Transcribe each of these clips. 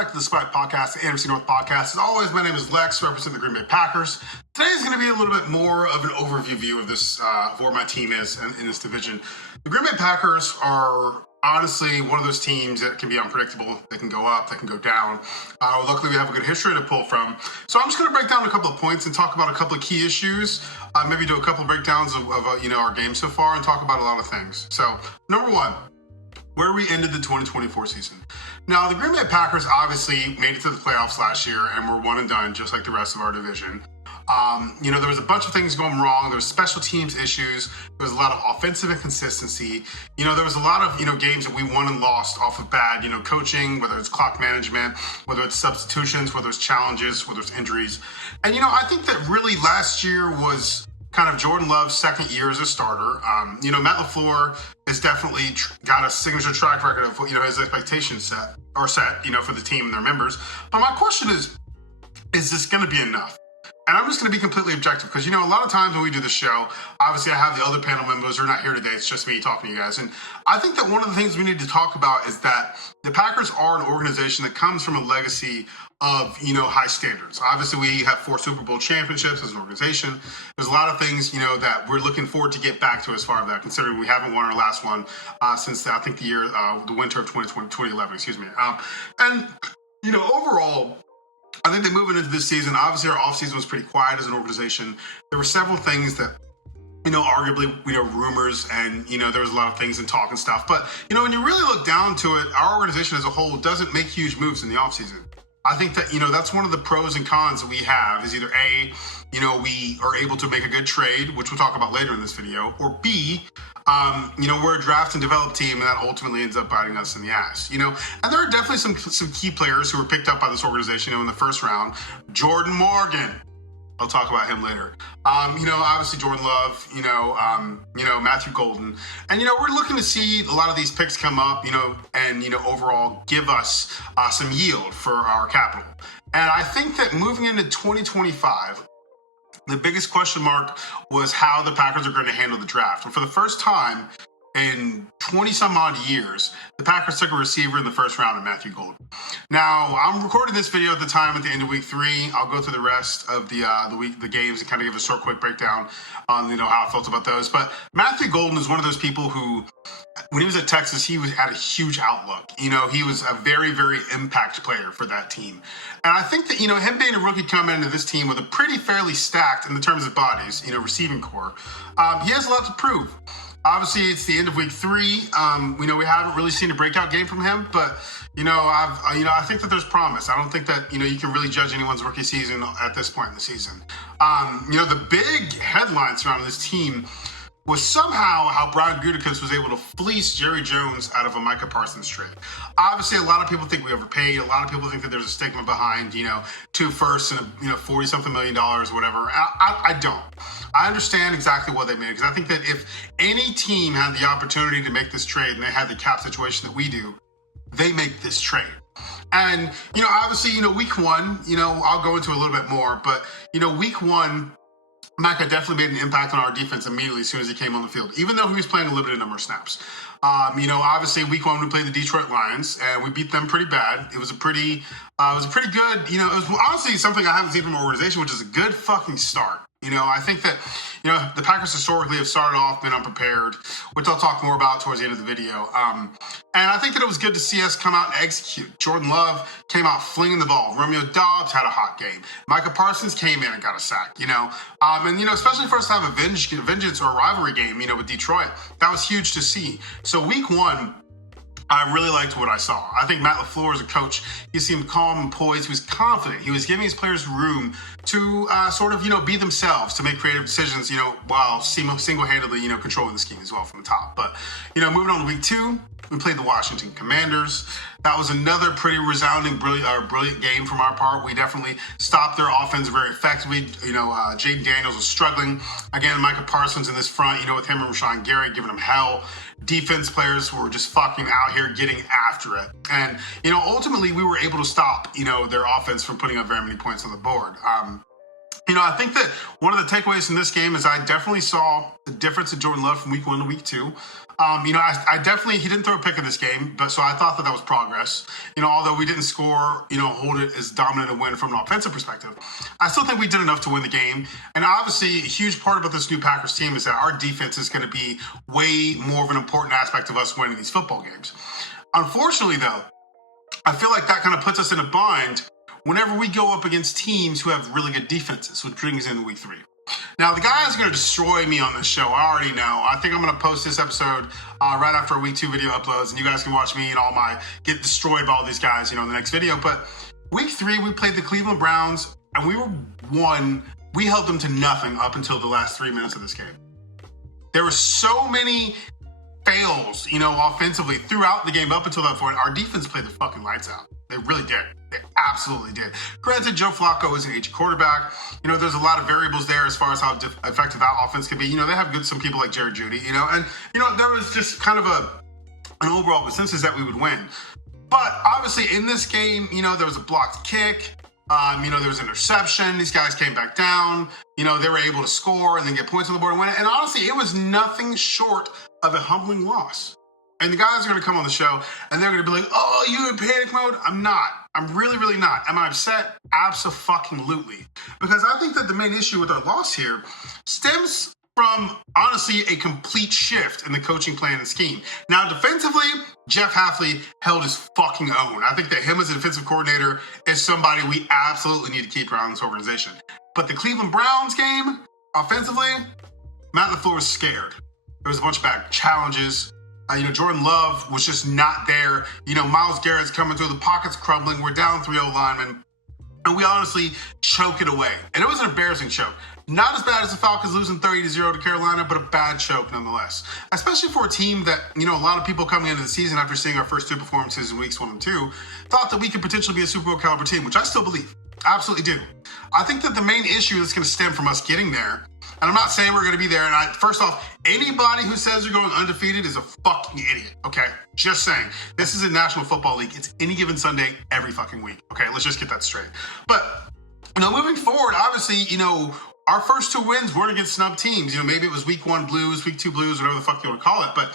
back to the Spike Podcast, the NFC North Podcast. As always, my name is Lex, representing the Green Bay Packers. Today is going to be a little bit more of an overview view of this, of where my team is in this division. The Green Bay Packers are honestly one of those teams that can be unpredictable. They can go up, they can go down. Luckily, we have a good history to pull from. So I'm just going to break down a couple of points and talk about a couple of key issues. Maybe do a couple of breakdowns of our game so far and talk about a lot of things. So number one, where we ended the 2024 season. Now, the Green Bay Packers obviously made it to the playoffs last year and were one and done, just like the rest of our division. There was a bunch of things going wrong. There was special teams issues. There was a lot of offensive inconsistency. There was a lot of, games that we won and lost off of bad, coaching, whether it's clock management, whether it's substitutions, whether it's challenges, whether it's injuries. And, I think that really last year was kind of Jordan Love's second year as a starter. Matt LaFleur has definitely got a signature track record of, his expectations set for the team and their members. But my question is this going to be enough? And I'm just going to be completely objective because, a lot of times when we do the show, obviously I have the other panel members who are not here today. It's just me talking to you guys. And I think that one of the things we need to talk about is that the Packers are an organization that comes from a legacy of, high standards. Obviously, we have 4 Super Bowl championships as an organization. There's a lot of things, that we're looking forward to get back to as far as that, considering we haven't won our last one since, I think, the winter of 2011, excuse me. Overall, I think that moving into this season, obviously our offseason was pretty quiet as an organization. There were several things that, arguably, rumors and, there was a lot of things and talk and stuff. But, when you really look down to it, our organization as a whole doesn't make huge moves in the offseason. I think that, that's one of the pros and cons that we have is either A, we are able to make a good trade, which we'll talk about later in this video, or B, we're a draft and develop team and that ultimately ends up biting us in the ass, And there are definitely some key players who were picked up by this organization, in the first round. Jordan Morgan. I'll talk about him later. Obviously Jordan Love, Matthew Golden. And, we're looking to see a lot of these picks come up, and, overall give us some yield for our capital. And I think that moving into 2025, the biggest question mark was how the Packers are going to handle the draft. And for the first time in 20-some odd years, the Packers took a receiver in the first round of Matthew Golden. Now, I'm recording this video at the time at the end of week 3. I'll go through the rest of the games and kind of give a short, quick breakdown on, how I felt about those. But Matthew Golden is one of those people who, when he was at Texas, he had a huge outlook. He was a very, very impact player for that team. And I think that, him being a rookie coming into this team with a pretty fairly stacked, in the terms of bodies, receiving core, he has a lot to prove. Obviously, it's the end of week 3. We haven't really seen a breakout game from him, but I think that there's promise. I don't think that you can really judge anyone's rookie season at this point in the season. The big headline surrounding this team was somehow how Brian Gutekunst was able to fleece Jerry Jones out of a Micah Parsons trade. Obviously, a lot of people think we overpaid. A lot of people think that there's a stigma behind, 2 firsts and $40-something million or whatever. I don't. I understand exactly what they made, because I think that if any team had the opportunity to make this trade and they had the cap situation that we do, they make this trade. And, obviously, week 1, I'll go into a little bit more, but, week 1, Micah definitely made an impact on our defense immediately as soon as he came on the field, even though he was playing a limited number of snaps. Obviously week 1 we played the Detroit Lions and we beat them pretty bad. It was a pretty good, it was honestly something I haven't seen from our organization, which is a good fucking start. I think that, the Packers historically have started off been unprepared, which I'll talk more about towards the end of the video. And I think that it was good to see us come out and execute. Jordan Love came out flinging the ball. Romeo Doubs had a hot game. Micah Parsons came in and got a sack, especially for us to have a vengeance or a rivalry game, with Detroit. That was huge to see. So week 1, I really liked what I saw. I think Matt LaFleur as a coach, he seemed calm and poised. He was confident. He was giving his players room to be themselves, to make creative decisions, while single-handedly, controlling the scheme as well from the top. But, moving on to week 2, we played the Washington Commanders. That was another pretty resounding, brilliant game from our part. We definitely stopped their offense very effectively. Jaden Daniels was struggling. Again, Micah Parsons in this front, with him and Rashawn Gary giving him hell. Defense players were just fucking out here getting after it. And, ultimately we were able to stop, their offense from putting up very many points on the board. I think that one of the takeaways from this game is I definitely saw the difference in Jordan Love from week 1 to week 2. I definitely, he didn't throw a pick in this game, but so I thought that was progress. Although we didn't score, hold it as dominant a win from an offensive perspective, I still think we did enough to win the game. And obviously, a huge part about this new Packers team is that our defense is going to be way more of an important aspect of us winning these football games. Unfortunately, though, I feel like that kind of puts us in a bind whenever we go up against teams who have really good defenses, which brings in week 3. Now, the guy is going to destroy me on this show. I already know. I think I'm going to post this episode right after a week 2 video uploads, and you guys can watch me and all my get destroyed by all these guys, in the next video. But week 3, we played the Cleveland Browns, and we held them to nothing up until the last 3 minutes of this game. There were so many fails, offensively throughout the game up until that point. Our defense played the fucking lights out. They really did. They absolutely did. Granted, Joe Flacco is an aging quarterback. There's a lot of variables there as far as how effective that offense can be. They have some people like Jerry Jeudy, and there was just kind of an overall consensus that we would win. But obviously in this game, there was a blocked kick. There was an interception. These guys came back down. They were able to score and then get points on the board and win it. And honestly, it was nothing short of a humbling loss. And the guys are going to come on the show and they're going to be like, oh, you in panic mode? I'm not. I'm really, really not. Am I upset? Abso-fucking-lutely. Because I think that the main issue with our loss here stems from, honestly, a complete shift in the coaching plan and scheme. Now, defensively, Jeff Hafley held his fucking own. I think that him as a defensive coordinator is somebody we absolutely need to keep around this organization. But the Cleveland Browns game, offensively, Matt LaFleur was scared. There was a bunch of bad challenges. Jordan Love was just not there. Myles Garrett's coming through, the pocket's crumbling. We're down 3-0 linemen. And we honestly choke it away. And it was an embarrassing choke. Not as bad as the Falcons losing 30-0 to Carolina, but a bad choke nonetheless. Especially for a team that, a lot of people coming into the season after seeing our first 2 performances in weeks 1 and 2, thought that we could potentially be a Super Bowl caliber team, which I still believe. Absolutely do. I think that the main issue that's going to stem from us getting there, and I'm not saying we're going to be there, and first off, anybody who says they're going undefeated is a fucking idiot, okay? Just saying. This is a National Football League. It's any given Sunday, every fucking week, okay? Let's just get that straight. But, moving forward, obviously, our first 2 wins weren't against snub teams. Maybe it was week 1 Blues, week 2 Blues, whatever the fuck you want to call it, but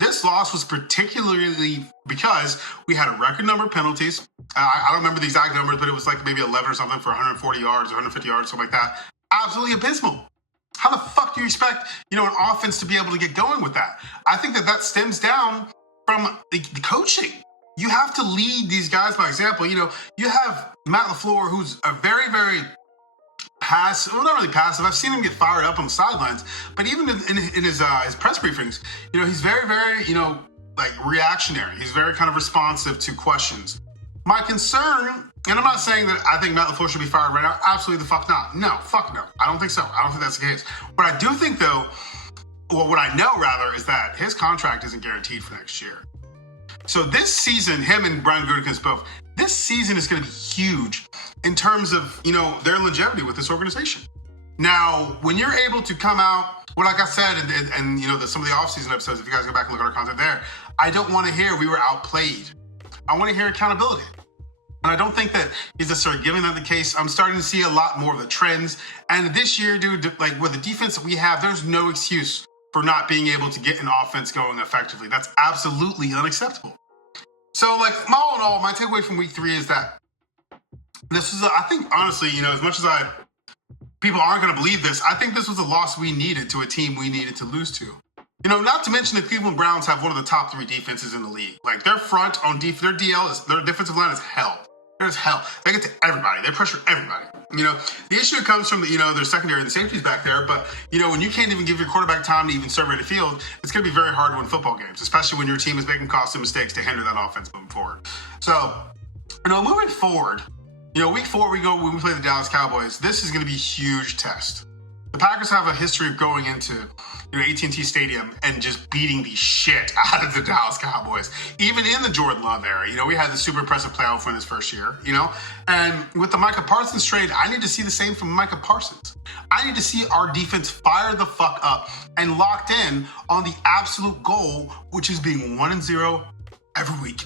this loss was particularly because we had a record number of penalties. I don't remember the exact numbers, but it was like maybe 11 or something for 140 yards, 150 yards, something like that. Absolutely abysmal. How the fuck do you expect, an offense to be able to get going with that? I think that stems down from the coaching. You have to lead these guys by example. You have Matt LaFleur, who's a very, very passive, well, not really passive. I've seen him get fired up on the sidelines, but even in his press briefings, he's very, very, reactionary. He's very kind of responsive to questions. My concern, and I'm not saying that I think Matt LaFleur should be fired right now. Absolutely the fuck not. No, fuck no. I don't think so. I don't think that's the case. What I do think, though, or what I know, rather, is that his contract isn't guaranteed for next year. So this season, him and Brian Gutekunst both, this season is going to be huge in terms of, their longevity with this organization. Now, when you're able to come out, well, like I said, and some of the offseason episodes, if you guys go back and look at our content there, I don't want to hear we were outplayed. I want to hear accountability. And I don't think that he's necessarily giving that the case. I'm starting to see a lot more of the trends. And this year, dude, with the defense that we have, there's no excuse for not being able to get an offense going effectively. That's absolutely unacceptable. So, all in all, my takeaway from week 3 is that this is, I think, honestly, as much as people aren't going to believe this, I think this was a loss we needed to a team we needed to lose to. Not to mention the Cleveland Browns have one of the top 3 defenses in the league. Their front on their their defensive line is hell. There's hell. They get to everybody. They pressure everybody. The issue comes from their secondary and the safeties back there. But when you can't even give your quarterback time to even survey the field, it's going to be very hard to win football games, especially when your team is making costly mistakes to hinder that offense moving forward. So, moving forward, week 4 when we play the Dallas Cowboys. This is going to be a huge test. The Packers have a history of going into AT&T Stadium and just beating the shit out of the Dallas Cowboys. Even in the Jordan Love era, we had the super impressive playoff win his first year, And with the Micah Parsons trade, I need to see the same from Micah Parsons. I need to see our defense fire the fuck up and locked in on the absolute goal, which is being 1-0 every week.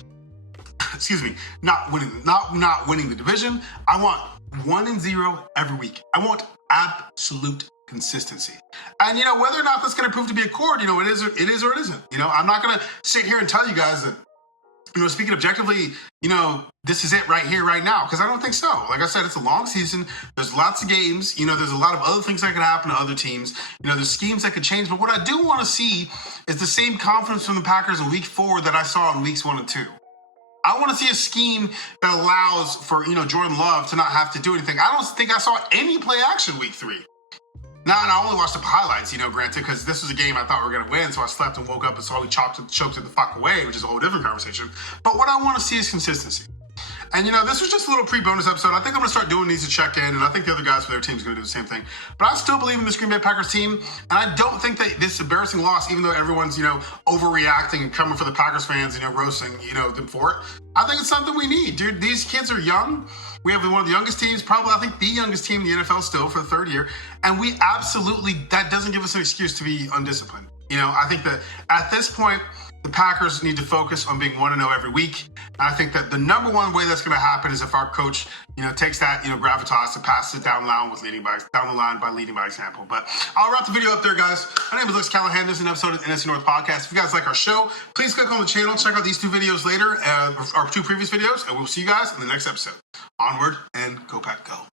Excuse me, not winning the division. I want 1-0 every week. I want absolute consistency. And, whether or not that's going to prove to be a chord, it is or it isn't. I'm not going to sit here and tell you guys that, speaking objectively, this is it right here, right now, because I don't think so. Like I said, it's a long season. There's lots of games. There's a lot of other things that could happen to other teams. There's schemes that could change. But what I do want to see is the same confidence from the Packers in week 4 that I saw in weeks 1 and 2. I want to see a scheme that allows for, Jordan Love to not have to do anything. I don't think I saw any play action week 3. Now, and I only watched the highlights, granted, because this was a game I thought we were going to win, so I slept and woke up and saw we choked it the fuck away, which is a whole different conversation. But what I want to see is consistency. And, this was just a little pre-bonus episode. I think I'm going to start doing these to check in, and I think the other guys for their team is going to do the same thing. But I still believe in this Green Bay Packers team, and I don't think that this embarrassing loss, even though everyone's, overreacting and coming for the Packers fans, roasting, them for it, I think it's something we need, dude. These kids are young. We have one of the youngest teams, probably, I think, the youngest team in the NFL still for the 3rd year. And we absolutely, that doesn't give us an excuse to be undisciplined. I think that at this point, the Packers need to focus on being 1-0 every week. And I think that the number one way that's going to happen is if our coach, takes that, gravitas and passes it down the line by leading by example. But I'll wrap the video up there, guys. My name is Lex Callahan. This is an episode of the NFC North Podcast. If you guys like our show, please click on the channel. Check out these 2 videos later, our 2 previous videos, and we'll see you guys in the next episode. Onward and go Pack Go.